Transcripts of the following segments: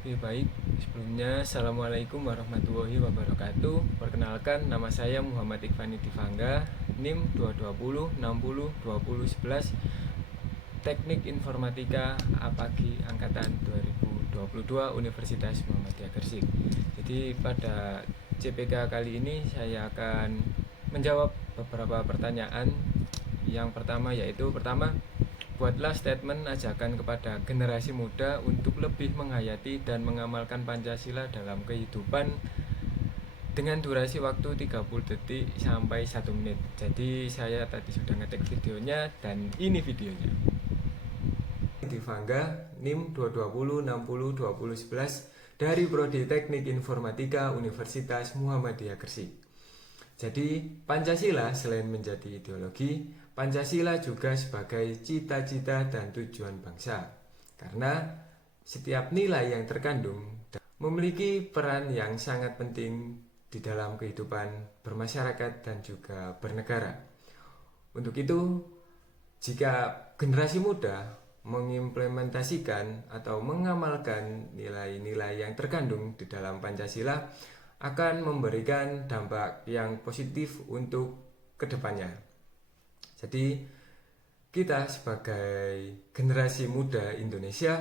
Oke, baik. Sebelumnya, Assalamualaikum warahmatullahi wabarakatuh. Perkenalkan, nama saya Muhammad Ikhwani Tifangga, NIM 220602011, Teknik Informatika Apagi Angkatan 2022 Universitas Muhammadiyah Gresik. Jadi pada CPK kali ini saya akan menjawab beberapa pertanyaan. Yang pertama yaitu buatlah statement ajakan kepada generasi muda untuk lebih menghayati dan mengamalkan Pancasila dalam kehidupan dengan durasi waktu 30 detik sampai 1 menit. Jadi saya tadi sudah ngetik videonya dan ini videonya. Divangga NIM 220602011 dari Prodi Teknik Informatika Universitas Muhammadiyah Gresik. Jadi Pancasila selain menjadi ideologi, Pancasila juga sebagai cita-cita dan tujuan bangsa. Karena setiap nilai yang terkandung memiliki peran yang sangat penting di dalam kehidupan bermasyarakat dan juga bernegara. Untuk itu, jika generasi muda mengimplementasikan atau mengamalkan nilai-nilai yang terkandung di dalam Pancasila, akan memberikan dampak yang positif untuk kedepannya. Jadi kita sebagai generasi muda Indonesia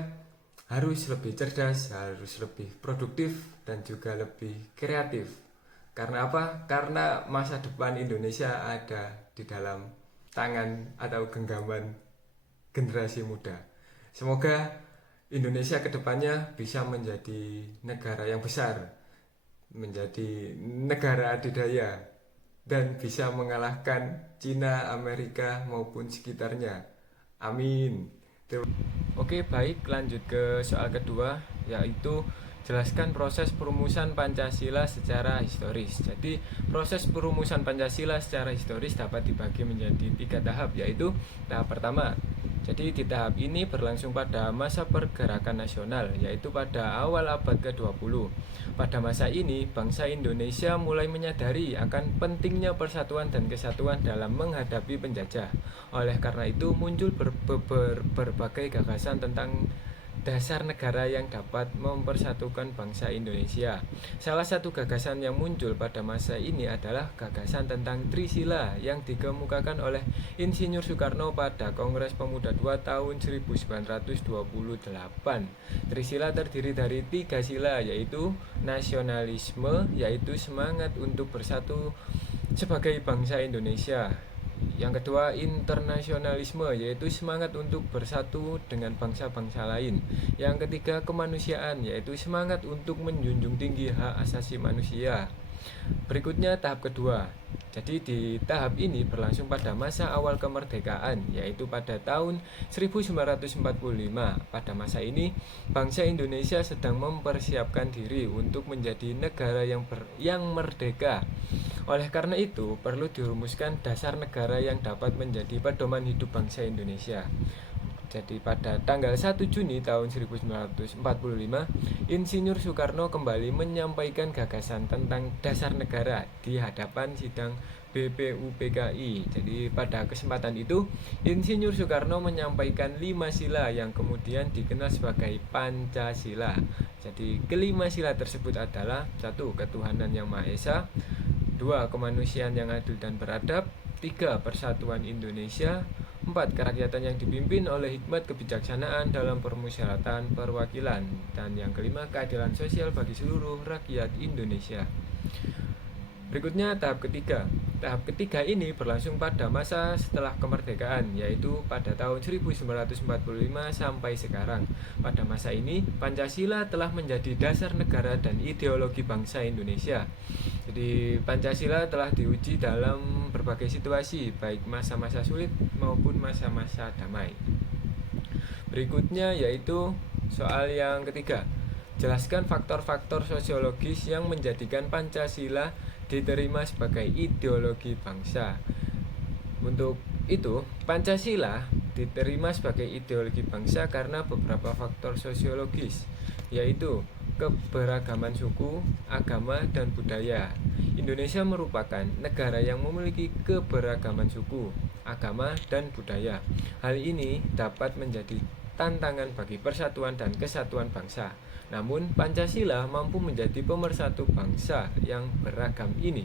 harus lebih cerdas, harus lebih produktif dan juga lebih kreatif. Karena apa? Karena masa depan Indonesia ada di dalam tangan atau genggaman generasi muda. Semoga Indonesia kedepannya bisa menjadi negara yang besar, menjadi negara adidaya, dan bisa mengalahkan Cina, Amerika maupun sekitarnya. Amin. Oke, baik, lanjut ke soal kedua, yaitu jelaskan proses perumusan Pancasila secara historis. Jadi proses perumusan Pancasila secara historis dapat dibagi menjadi 3 tahap, yaitu tahap pertama. Jadi di tahap ini berlangsung pada masa pergerakan nasional, yaitu pada awal abad ke-20. Pada masa ini, bangsa Indonesia mulai menyadari akan pentingnya persatuan dan kesatuan dalam menghadapi penjajah. Oleh karena itu, muncul berbagai gagasan tentang dasar negara yang dapat mempersatukan bangsa Indonesia. Salah satu gagasan yang muncul pada masa ini adalah gagasan tentang Trisila yang dikemukakan oleh Insinyur Soekarno pada Kongres Pemuda II tahun 1928. Trisila terdiri dari 3 sila, yaitu nasionalisme, yaitu semangat untuk bersatu sebagai bangsa Indonesia. Yang kedua, internasionalisme, yaitu semangat untuk bersatu dengan bangsa-bangsa lain. Yang ketiga, kemanusiaan, yaitu semangat untuk menjunjung tinggi hak asasi manusia. Berikutnya tahap kedua. Jadi di tahap ini berlangsung pada masa awal kemerdekaan, yaitu pada tahun 1945. Pada masa ini, bangsa Indonesia sedang mempersiapkan diri untuk menjadi negara yang merdeka. Oleh karena itu, perlu dirumuskan dasar negara yang dapat menjadi pedoman hidup bangsa Indonesia. Jadi pada tanggal 1 Juni tahun 1945, Insinyur Soekarno kembali menyampaikan gagasan tentang dasar negara di hadapan sidang BPUPKI. Jadi pada kesempatan itu, Insinyur Soekarno menyampaikan 5 sila yang kemudian dikenal sebagai Pancasila. Jadi kelima sila tersebut adalah: 1. Ketuhanan yang Maha Esa, 2. Kemanusiaan yang adil dan beradab, 3. Persatuan Indonesia, 4. Kerakyatan yang dipimpin oleh hikmat kebijaksanaan dalam permusyawaratan perwakilan, dan yang kelima, keadilan sosial bagi seluruh rakyat Indonesia. Berikutnya tahap ketiga. Tahap ketiga ini berlangsung pada masa setelah kemerdekaan, yaitu pada tahun 1945 sampai sekarang. Pada masa ini, Pancasila telah menjadi dasar negara dan ideologi bangsa Indonesia. Jadi Pancasila telah diuji dalam berbagai situasi, baik masa-masa sulit maupun masa-masa damai. Berikutnya yaitu soal yang ketiga. Jelaskan faktor-faktor sosiologis yang menjadikan Pancasila diterima sebagai ideologi bangsa. Untuk itu, Pancasila diterima sebagai ideologi bangsa karena beberapa faktor sosiologis, yaitu keberagaman suku, agama, dan budaya. Indonesia merupakan negara yang memiliki keberagaman suku, agama, dan budaya. Hal ini dapat menjadi tantangan bagi persatuan dan kesatuan bangsa. Namun, Pancasila mampu menjadi pemersatu bangsa yang beragam ini.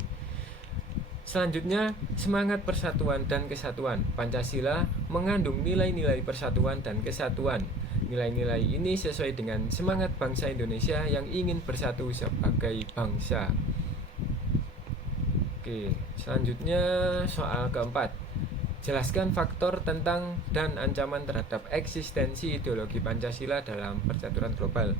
Selanjutnya, semangat persatuan dan kesatuan. Pancasila mengandung nilai-nilai persatuan dan kesatuan. Nilai-nilai ini sesuai dengan semangat bangsa Indonesia yang ingin bersatu sebagai bangsa. Oke, selanjutnya soal keempat. Jelaskan faktor tentang dan ancaman terhadap eksistensi ideologi Pancasila dalam percaturan global.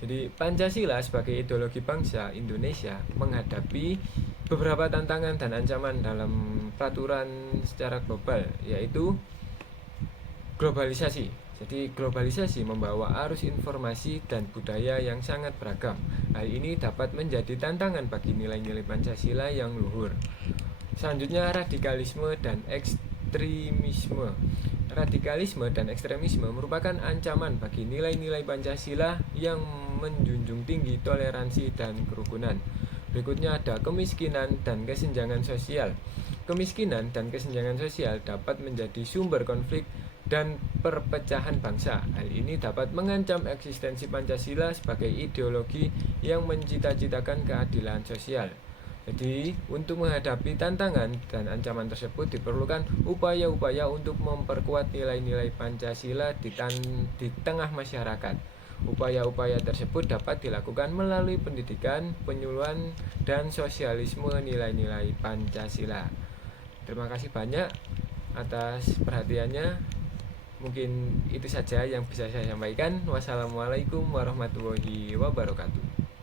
Jadi Pancasila sebagai ideologi bangsa Indonesia menghadapi beberapa tantangan dan ancaman dalam peraturan secara global, yaitu globalisasi. Jadi globalisasi membawa arus informasi dan budaya yang sangat beragam. Hal ini dapat menjadi tantangan bagi nilai-nilai Pancasila yang luhur. Selanjutnya, radikalisme dan ekstremisme. Radikalisme dan ekstremisme merupakan ancaman bagi nilai-nilai Pancasila yang menjunjung tinggi toleransi dan kerukunan. Berikutnya ada kemiskinan dan kesenjangan sosial. Kemiskinan dan kesenjangan sosial dapat menjadi sumber konflik dan perpecahan bangsa. Hal ini dapat mengancam eksistensi Pancasila sebagai ideologi yang mencita-citakan keadilan sosial. Jadi, untuk menghadapi tantangan dan ancaman tersebut diperlukan upaya-upaya untuk memperkuat nilai-nilai Pancasila di tengah masyarakat. Upaya-upaya tersebut dapat dilakukan melalui pendidikan, penyuluhan, dan sosialisme nilai-nilai Pancasila. Terima kasih banyak atas perhatiannya. Mungkin itu saja yang bisa saya sampaikan. Wassalamualaikum warahmatullahi wabarakatuh.